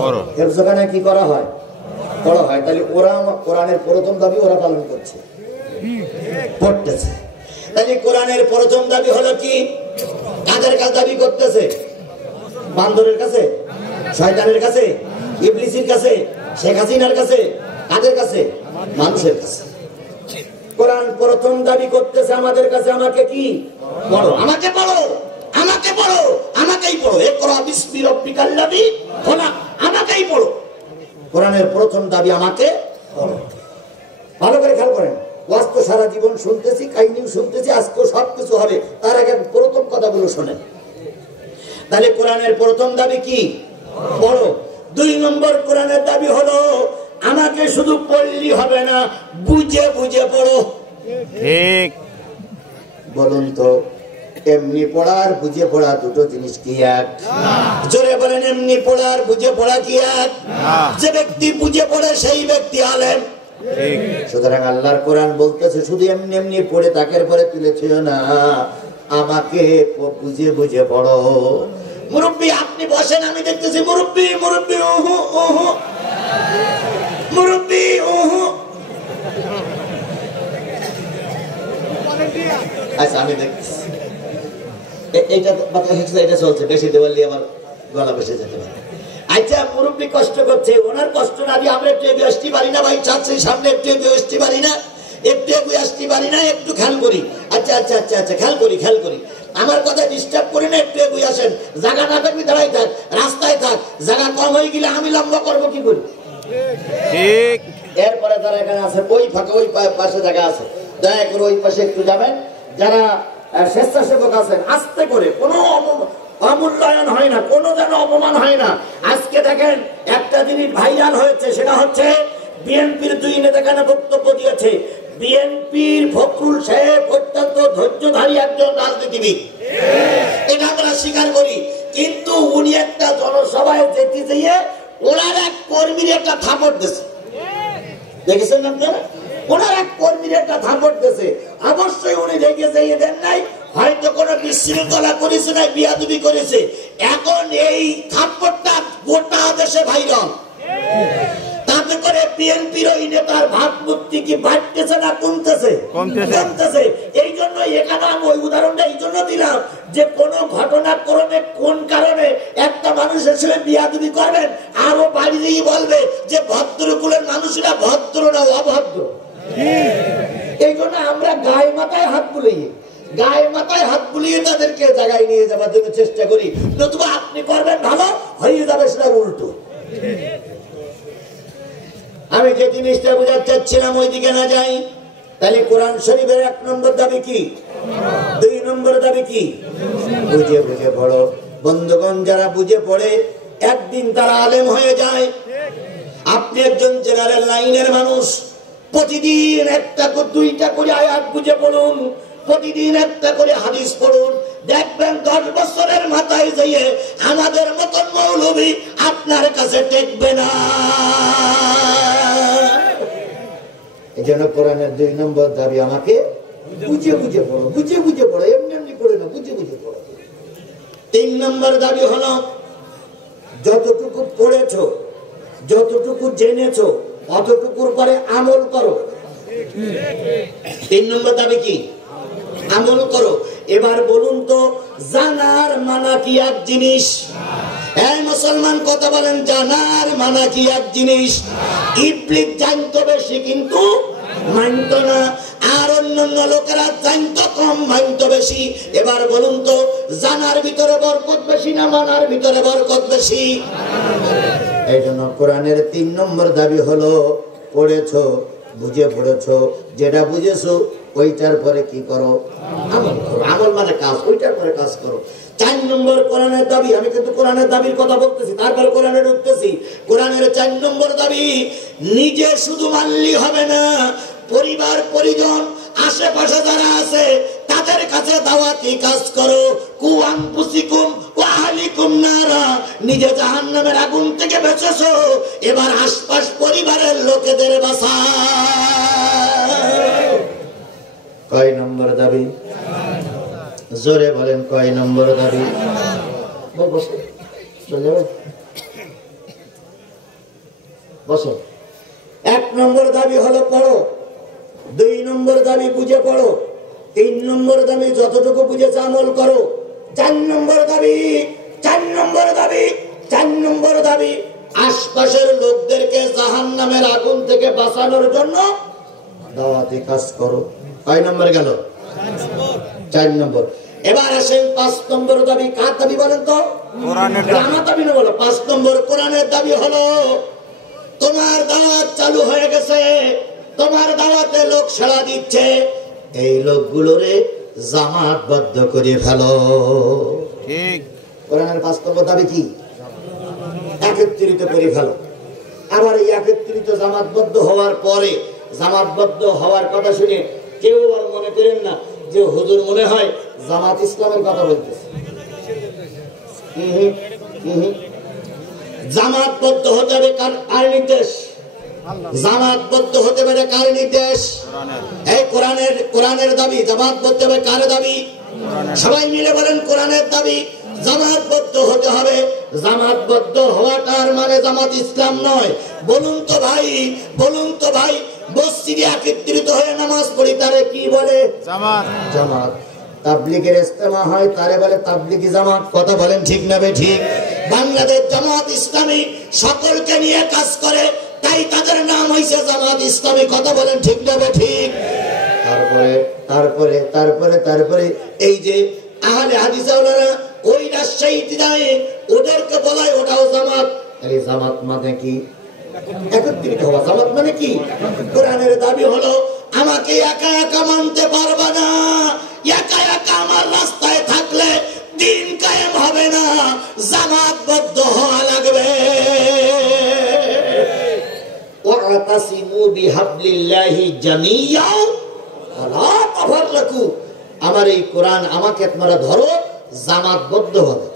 পড়ো। এর যেখানে কি করা হয়? পড়া হয়। তাহলে ওরা কোরআনের প্রথম দাবি ওরা পালন করছে, পড়তেছে। তাহলে কোরআনের প্রথম দাবি হলো কি? কাদের কাছে দাবি করতেছে? বান্দরের কাছে, শয়তানের কাছে, ইবলিসের কাছে, শেখ হাসিনার কাছে, কাদের কাছে? মানুষের কাছে। কোরআন প্রথম দাবি করতেছে আমাদের কাছে, আমাকে কি? পড়ো, আমাকে পড়ো, আমাকে পড়ো, আমাকেই পড়ো। ইকরা বিসমি রাব্বিকাল্লাযী খলাক, আমাকেই পড়ো। কোরআনের প্রথম দাবি আমাকে পড়ো। ভালো করে খেয়াল করেন, ওয়াজ তো সারা জীবন শুনতেছি, কাহিনীও শুনতেছি, আজকে সবকিছু হবে, তার আগে প্রথম কথাগুলো শোনেন। তাহলে কোরআনের প্রথম দাবি কি? পড়ো। 2 নম্বর কোরআনের দাবি হলো আমাকে শুধু পড়লি হবে না, বুঝে বুঝে পড়ো। ঠিক। বলুন তো এমনি পড়া আর বুঝে পড়া দুটো জিনিস কি এক? জোরে বলেন, এমনি পড়া আর বুঝে পড়া কি এক? যে ব্যক্তি বুঝে পড়ে সেই ব্যক্তি আলেম। সুতরাং আল্লাহর কোরআন বলতেছে শুধু এমনি এমনি পড়ে তাকের পরে তুলেছিল না, আমাকে বুঝে বুঝে পড়ো। মুরব্বী আপনি বসেন, আমি দেখতেছি মুরব্বী মুরব্বী ওহো ওহো মুরব্বী ওহো। আচ্ছা আমি দেখতেছি এইটা এটা চলছে, বেশি দেওয়ালি আমার গলা বেসে যেতে পারে। আচ্ছা মুরব্বী কষ্ট করছে, ওনার কষ্ট না দিয়ে আমরা একটু এগিয়ে আসতে পারি না? ভাই চাচ্ছি সামনে একটু এগিয়ে আসতে পারি না? একটু এগিয়ে আসতে পারি না? একটু খেয়াল করি। আচ্ছা আচ্ছা আচ্ছা আচ্ছা খেয়াল করি খেয়াল করি, আমার কথা ডিস্টার্ব করি না, একটু এগিয়ে আসেন। জায়গা না থাকলে দাঁড়াই থাক, রাস্তায় থাক, জায়গা কম হয়ে গেলে আমি লম্বা করবো কি করি? ঠিক। এরপরে যারা এখানে আছে ওই ফাঁকে ওই পাশে জায়গা আছে, দয়া করে ওই পাশে একটু যাবেন। যারা স্বেচ্ছাসেবক আছেন আস্তে করে, কোনো অমূল্যায়ন হয় না, কোনো যেন অপমান হয় না। আজকে দেখেন একটা জিনিস ভাইরাল হয়েছে, সেটা হচ্ছে বিএনপির 2 নেতা এখানে বক্তব্য দিয়েছে। বিএনপির ফখরুল সাহেব অত্যন্ত ধৈর্যধারী একজন রাজনীতিবিদ, এটা আমরা স্বীকার করি। কিন্তু উনি একটা জনসভায় যেতে গিয়ে ওনার এক কর্মীর একটা থাপড় দিয়েছে, দেখেছেন আপনারা? ওনার এক কর্মীর একটা থাপড় দিয়েছে। অবশ্যই উনি রেগে যাইয়ে দেন নাই, হয়তো কোনো বিশৃঙ্খলা করেছে না, বিয়াদবি করেছে। এখন এই থাপ্পড়টা গোটা দেশে ভাইরাল। তাতে করে বিএনপির ওই নেতার ভাবমূর্তি কি বাড়তেছে না কমতেছে? কমতেছে। এই জন্য এখানে আমি ওই উদাহরণটা এই জন্য দিলাম যে কোন ঘটনাক্রমে কোন কারণে একটা মানুষ হিসেবে বিয়াদবি করবেন, আরো বাড়িয়েই বলবে যে ভদ্রকুলের মানুষরা ভদ্র না অভদ্র। এই জন্য আমরা গায়ে মাথায় হাত বুলিয়ে তাদেরকে জায়গায় নিয়ে যাবার জন্য চেষ্টা করি, নতুবা আপনি করবেন ভালো, হয়ে যাবে সেটা উল্টো। আমি যে জিনিসটা বোঝাতে চাচ্ছিলাম ওই দিকে না যাই। তাহলে কোরআন শরীফের 1 নম্বর দাবি কি? 2 নম্বর দাবি কি? বুঝে বুঝে পড়ো। বন্ধুগণ, যারা বুঝে পড়ে একদিন তারা আলেম হয়ে যায়। আপনি একজন জেনারেল লাইনের মানুষ, প্রতিদিন 1টা করে 2টা করে আয়াত বুঝে পড়ুন, প্রতিদিন 1টা করে হাদিস পড়ুন, দেখবেন 10 বছরের মাথায় যেয়ে আমাদের মতন মৌলবী আপনার কাছে টেকবে না। এই জন্য কোরআনের 2 নম্বর দাবি আমাকে বুঝে বুঝে পড়ো, বুঝে বুঝে পড়ো, এমনি এমনি পড়ে না, বুঝে বুঝে পড়ো। 3 নম্বর দাবি হলো যতটুকু পড়েছো, যতটুকু জেনেছো, অতটুকুর পরে আমল করো। 3 নম্বর দাবি কি? আমল করো। এবার বলুন তো জানার মানা কি এক জিনিস? এই মুসলমান কথা বলেন, জানার মানা কি এক জিনিস? ইবলিস জানতো বেশি কিন্তু মানতো না, আর অন্যান্য লোকেরা জানতো কম, মানতো বেশি। এবার বলুন তো জানার ভিতরে বরকত বেশি না মানার ভিতরে বরকত বেশি? এই জন্য কোরআনের 3 নম্বর দাবি হলো পড়েছো, বুঝে পড়েছো, যেটা বুঝেছো ওইটার পরে কি করো? আমল করো। আমল মানে কাজ, ওইটার পরে কাজ করো। 4 নম্বর কোরআনের দাবি, আমি কিন্তু কোরআনের দাবির কথা বলতেছি, তারপর কোরআনে ঢুকতেছি। কোরআনের 4 নম্বর দাবি, নিজে শুধু মানলি হবে না, পরিবার পরিজন আশেপাশে যারা আছে তাদের কাছে দাওয়াতি কাজ করো। কু আনফুসিকুম ওয়া আহলিকুম নারা, নিজে জাহান্নামের আগুন থেকে বেঁচেছো, এবার আশপাশ পরিবারের লোকেদের বাঁচাও। কয় নম্বর দাবি? জোরে বলেন, কয় নম্বর দাবি? বসো। 1 নম্বর দাবি হলো পড়ো, 2 নম্বর দাবি বুঝে পড়ো, 3 নম্বর দাবি যতটুকু বুঝেছে আমল করো, 4 নম্বর দাবি, 4 নম্বর দাবি, 4 নম্বর দাবি আশপাশের লোকদেরকে জাহান্নামের আগুন থেকে বাঁচানোর জন্য দাওয়াতি কাজ করো। কয় নম্বর গেল? 4 নম্বর। এবার আসেন 5 নম্বর দাবি। কার দাবি বলেন তো? কোরআনের দাবি। আমার দাবি না, বলো 5 নম্বর কোরআনের দাবি হলো তোমার দাওয়াত চালু হয়ে গেছে, তোমার দাওয়াতে লোক সাড়া দিচ্ছে, এই লোকগুলোরে জামাতবদ্ধ করে ফেলো। ঠিক। কোরআনের 5 নম্বর দাবি কি? 1 একত্রিত করে ফেলো। আবার এই একত্রিত জামাতবদ্ধ হওয়ার পরে, জামাতবদ্ধ হওয়ার কথা শুনে কেউ আর মনে করেন না যে হুজুর মনে হয় জামাত ইসলামের কথা বলতেছে। জামাতবদ্ধ হতে হবে কার নির্দেশ? জামাতবদ্ধ হতে পারে কার নির্দেশ? এই কোরআনের দাবি। জামাতবদ্ধ হবে কার দাবি? সবাই মিলে বলেন কোরআনের দাবি। জামাতবদ্ধ হতে হবে। জামাতবদ্ধ হওয়াটার মানে জামাত ইসলাম নয়। বলুন তো ভাই, বলুন তো ভাই, মসজিদে একত্রিত হয়ে নামাজ পড়ি তারে কি বলে? জামাত। জামাত। তাবলীগের ইজতেমা হয় তারে বলে তাবলীগি জামাত। কথা বলেন ঠিক না বে ঠিক? বাংলাদেশ জামাত ইসলামী সকলকে নিয়ে কাজ করে, তাই তাদের নাম হইছে জামাত ইসলামী। কথা বলেন ঠিক না বে ঠিক? তারপরে তারপরে তারপরে তারপরে এই যে আহলে হাদিস ওলারা ওই রাজশাহীতে যায়, ওদেরকে বলায় ওটাও জামাত। এই জামাত মানে কি? একত্রিত হওয়া। জামাত মানে কি? কোরআনের দাবি হলো আমাকে একা একা মানতে পারবা না, একা একা আমার রাস্তায় থাকলে দিন কায়েম হবে না, জামাতবদ্ধ হওয়া লাগবে। ওয়াতাসিমু বিহাবলিল্লাহি জামিয়া ওয়ালা তাফাররাকু। আমার এই কোরআন, আমাকে তোমরা ধরো জামাতবদ্ধ হবে।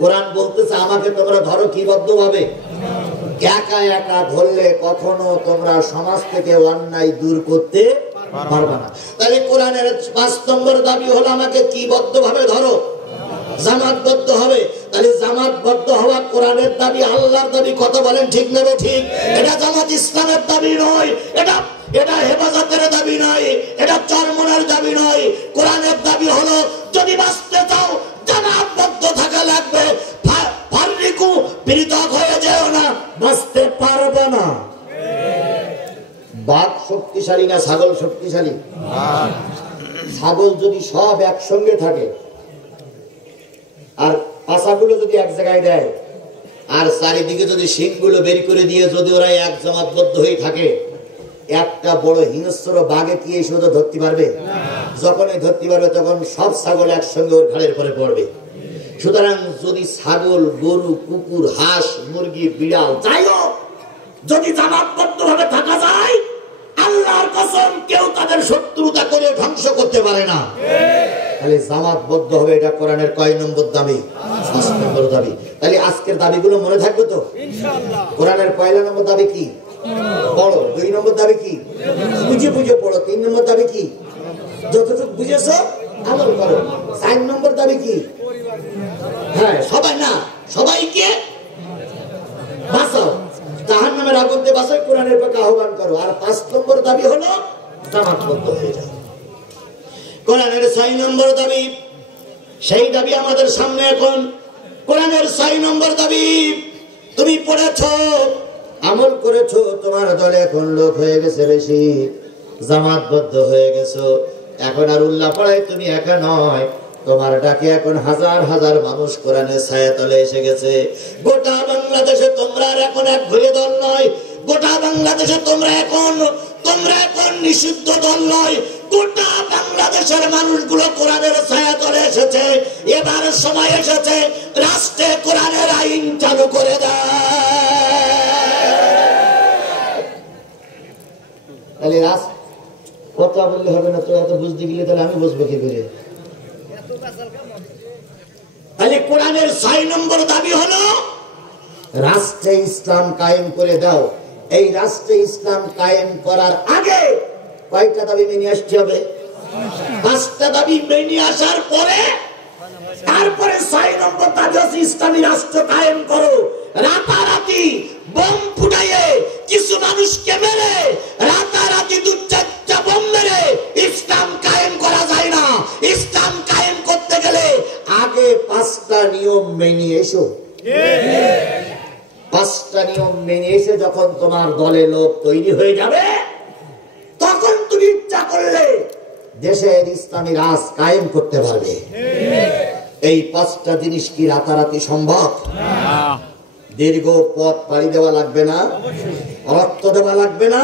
কোরআন বলতেছে আমাকে তোমরা ধরো কি বদ্ধ হবে? একা একা ধরলে কখনো তোমরা সমাজ থেকে অন্যায় দূর করতে পারবে না। তাহলে কোরআনের 5 নম্বর দাবি হলো আমাকে কি বদ্ধ ভাবে ধরো? জামাতবদ্ধ হবে। তাহলে জামাতবদ্ধ হওয়া কোরআনের দাবি, আল্লাহর দাবি। কথা বলেন ঠিক নেবে ঠিক? এটা জামাত ইসলামের দাবি নয়, এটা হেফাজতের দাবি নয়, এটা চরমনের দাবি নয়। কোরআনের দাবি হলো যদি বাঁচতে চাও জামাতবদ্ধ থাকা লাগবে। ফাররিকু, পৃথক হয়ে যেও না, বাঁচতে পারবে না। বাঘ শক্তিশালী না ছাগল শক্তিশালী? ছাগল যদি সব একসঙ্গে থাকে আর পাছাগুলো যদি এক জায়গায় দেয় আর চারিদিকে যদি শিংগুলো বের করে দিয়ে যদি ওরা এক জামাতবদ্ধ হয়ে থাকে, একটা বড় হিংস্র বাঘে কি এই শুধু ধরতে পারবে? যখনই ধরতে পারবে তখন সব ছাগল একসঙ্গে ওর ঘাড়ের পরে পড়বে। সুতরাং যদি ছাগল, গরু, কুকুর, হাঁস, মুরগি, বিড়াল যাই হোক, যদি জামাতবদ্ধ ভাবে থাকা যায়, আল্লাহর কসম কেউ তাদের শত্রুতা করে ধ্বংস করতে পারে না। তাহলে জামাতবদ্ধ হবে, এটা কোরআনের কয় নম্বর দাবি? 5 নম্বর দাবি। তাহলে আজকের দাবিগুলো মনে থাকবে তো ইনশাআল্লাহ? কোরআনের পয়লা নম্বর দাবি কি? পড়ো। 2 নম্বর দাবি কি? বুঝে বুঝে পড়ো। 3 নম্বর দাবি কি? যতটুকু বুঝেছো আমল করো। 4 নম্বর দাবি কি? হ্যাঁ, সবাই না, সবাইকে বাঁচাও, জাহান্নামের আগুন থেকে বাঁচাও, কোরআনের পক্ষে আহ্বান করো। আর 5 নম্বর দাবি হলো জামাতবদ্ধ হয়ে যাও। কোরআনের 6 নম্বর দাবি, সেই দাবি আমাদের সামনে এখন। কোরআনের 6 নম্বর দাবি তুমি পড়েছো, আমল করেছো, তোমার দলে এখন লোক হয়ে গেছে বেশি, জামাতবদ্ধ হয়ে গেছো। এখন আর উল্লাহ পড়ায় তুমি একা নয়, তোমার ডাকে এখন হাজার হাজার মানুষ কোরআনের ছায়াতলে এসে গেছে। গোটা বাংলাদেশে তোমরা আর এখন এক ঘুরে দল নয়, গোটা বাংলাদেশে তোমরা এখন নিষিদ্ধ দল নয়। গোটা বাংলাদেশের মানুষগুলো কোরআনের ছায়াতলে এসেছে। এবার সময় এসেছে রাষ্ট্রে কোরআনের আইন চালু করে দেয়। তাহলে কথা বললে হবে না তো, এত বুঝতে গেলে তাহলে আমি বুঝবো কি করে? তাহলে কোরআনের 6 নম্বর দাবি হলো রাষ্ট্রে ইসলাম কায়েম করে দাও। এই রাষ্ট্রে ইসলাম কায়েম করার আগে কয়টা দাবি মেনে আসতে হবে? 5টা দাবি মেনে আসার পরে তারপরে 6 নম্বর দাবি হচ্ছে ইসলামী রাষ্ট্র কায়েম করো। রাতারাতি বোম ফুটাইয়ে কিছু মানুষকে মেরে, রাতারাতি 2-4টা বোম মেরে ইসলাম কায়েম করা যায় না। ইসলাম কায়েম করতে গেলে আগে 5টা নিয়ম মেনে এসো। 5টা নিয়ম মেনে এসে যখন তোমার দলে লোক তৈরি হয়ে যাবে, তখন তুমি ইচ্ছা করলে দেশের ইসলামী রাজ কায়েম করতে পারবে। এই 5টা জিনিস কি রাতারাতি সম্ভব? দীর্ঘ পথ পাড়ি দেওয়া লাগবে না, রক্ত দেওয়া লাগবে না,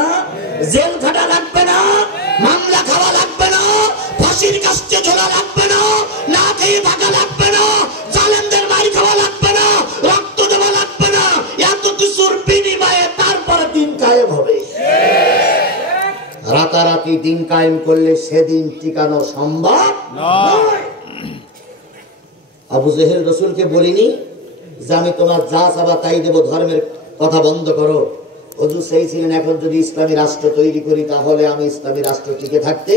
জেল খাটা লাগবে না, মামলা খাওয়া লাগবে না, ফাঁসির কাছে ঝোলা লাগবে না, না খেয়ে থাকা লাগবে না, জালেমদের মারি খাওয়া লাগবে না, রক্ত দেওয়া লাগবে না। কি দিন কায়েম করলে সেদিন টিকানো সম্ভব নয়। আবু জেহেল রাসূলকে বলিনি যে আমি তোমার যা চাবা তাই দেব, ধর্মের কথা বন্ধ করো। হুজুর চেয়েছিলেন এখন যদি ইসলামী রাষ্ট্র তৈরি করি তাহলে আমি ইসলামী রাষ্ট্র টিকে থাকতে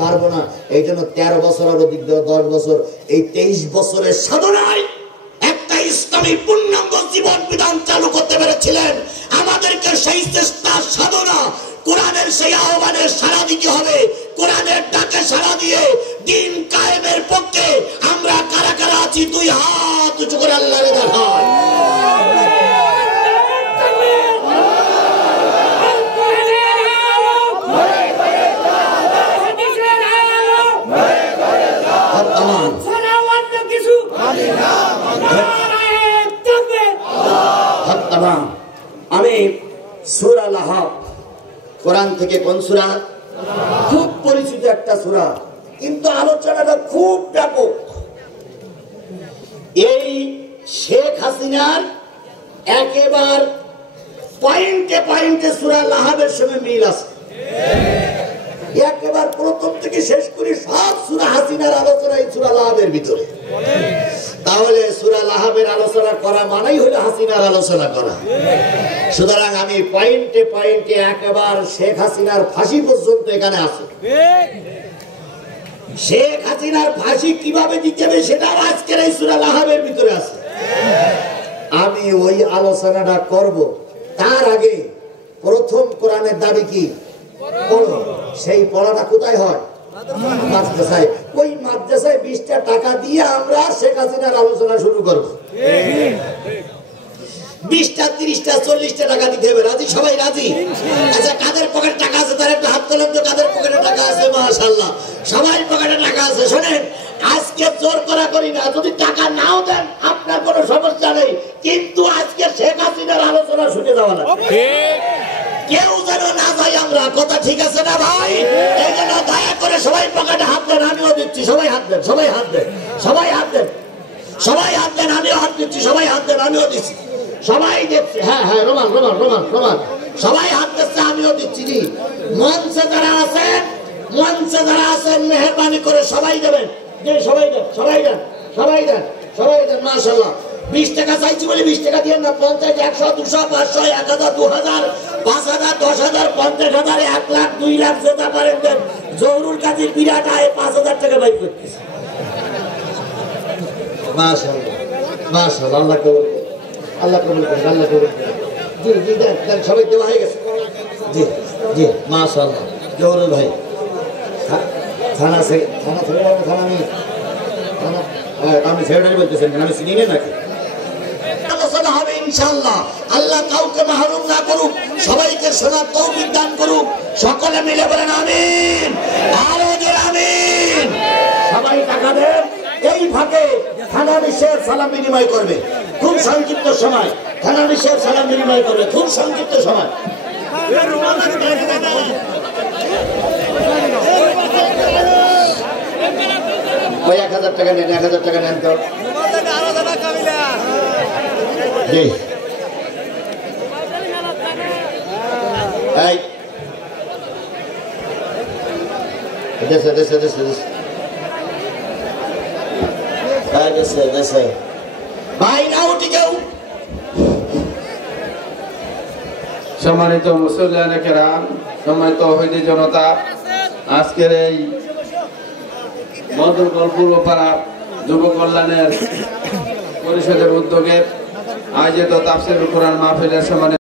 পারবো না। এই জন্য 13 বছর আর অধিক 10 বছর, এই 23 বছরের সাধনায় একটা ইসলামী পূর্ণাঙ্গ জীবন বিধান চালু করতে পেরেছিলেন। আমাদেরকে সেই চেষ্টা সাধনা কোরআনের সেই আহ্বানে সাড়া দিতে হবে। কোরআনের ডাকে সাড়া দিয়ে দিন কায়েমের পক্ষে আমরা কারা কারা আছি, 2 হাত উঁচু করে আল্লাহরে দেখাই। আমি সূরা লাহাব, কোরআন থেকে কোন সূরা? খুব পরিচিত একটা সূরা, কিন্তু আলোচনাটা খুব ব্যাপক। এই শেখ হাসিনার একেবারে পয়েন্টে পয়েন্টে সূরা লাহাবের সঙ্গে মিল আছে। একেবারে প্রথম থেকে শেষ করে সব সূরা হাসিনার আলোচনা এই সূরা লাহাবের ভিতরে। তাহলে সূরা লাহাবের আলোচনা করা মানেই হলো হাসিনার আলোচনা করা। সুতরাং আমি পয়েন্টে পয়েন্টে একেবারে শেখ হাসিনার ফাঁসি পর্যন্ত এখানে আছে। শেখ হাসিনার ফাঁসি কিভাবে দিতে হবে সেটা আজকের এই সূরা লাহাবের ভিতরে আছে। আমি ওই আলোচনাটা করব। তার আগে প্রথম কোরআনের দাবি কি? পড়ো। সেই পড়াটা কোথায় হয়? মাদ্রাসায়। ওই মাদ্রাসায় 20টা টাকা দিয়ে আমরা শেখ হাসিনার আলোচনা শুরু করব। 20টা 30টা 40টা টাকা দিতে হবে। রাজি? সবাই রাজি? আচ্ছা, কাদের পকেটে টাকা আছে তার একটা হাত তোলেন তো। কাদের পকেটে টাকা আছে? মাশাআল্লাহ, সবাই পকেটে টাকা আছে। শোনেন, আজকে জোর করা করি না। যদি টাকা নাও দেন আপনার কোনো সমস্যা নেই, কিন্তু আজকে শেখ হাসিনার আলোচনা শুনে যাওয়া লাগবে। কেউ যেন না যাই আমরা, কথা ঠিক আছে না ভাই? এই জন্য দয়া করে সবাই পকেটে হাত দেন। আমিও দিচ্ছি, সবাই হাত দেন, সবাই হাত দেন, সবাই হাত দেন, সবাই হাত দেন। আমিও হাত দিচ্ছি, সবাই হাত দেন, আমিও দিচ্ছি, সবাই দিচ্ছে। হ্যাঁ হ্যাঁ, রোমান রোমান রোমান রোমান, সবাই হাত দিচ্ছে, আমিও দিচ্ছি। মঞ্চে যারা আছেন, মঞ্চে যারা আছেন মেহরবানি করে সবাই দেবেন। যে সবাই দেন, সবাই দেন, সবাই দেন, সবাই দেন। মাশাআল্লাহ, 20 টাকা চাইছি বলে 20 টাকা দিয়ে না। 50, 100, 200, 500, 1000, 2000, 5000, 10,000, 50,000, 1 লাখ, 2 লাখ যেটা পারেন দেন। জহুরুল কাজীর বিরাট আয় 5000 টাকা বাইর করতেছে। মাশাআল্লাহ, মাশাআল্লাহ, আল্লাহ কবুল করুন, আল্লাহ কবুল করুন, আল্লাহ কবুল করুন। জি জি, দেন দেন, সবাই দেওয়া হয়ে গেছে। জি জি, মাশাআল্লাহ। জহুরুল ভাই থানা থেকে, থানা নেই, থানা আমি সেক্রেটারি বলতেছেন, আমি চিনি না নাকি? আলোচনা হবে ইনশাআল্লাহ। আল্লাহ কাউকে মাহরুম না করুক, সবাইকে শোনার তৌফিক দান করুক। সকলে মিলে বলেন আমিন, আরো জোরে আমিন। সবাই টাকা দেন। এই ফাঁকে থানার সাহেব সালাম বিনিময় করবে। খুব সংক্ষিপ্ত সময় থানার সাহেব সালাম বিনিময় করবে, খুব সংক্ষিপ্ত সময়। ওই 1000 টাকা নেন, 1000 টাকা নেন তো। জি, এই দেশে দেশে দেশে দেশে দেশে ভাই না উঠি কেউ। সম্মানিত মুসল্লিয়ানে কেরাম, সম্মানিত তৌহিদি জনতা, আজকের এই মধুরগড় পূর্বপাড়া যুব কল্যাণের পরিষদের উদ্যোগে আয়োজিত তাফসীরুল কুরআন মাহফিলের সম্মানিত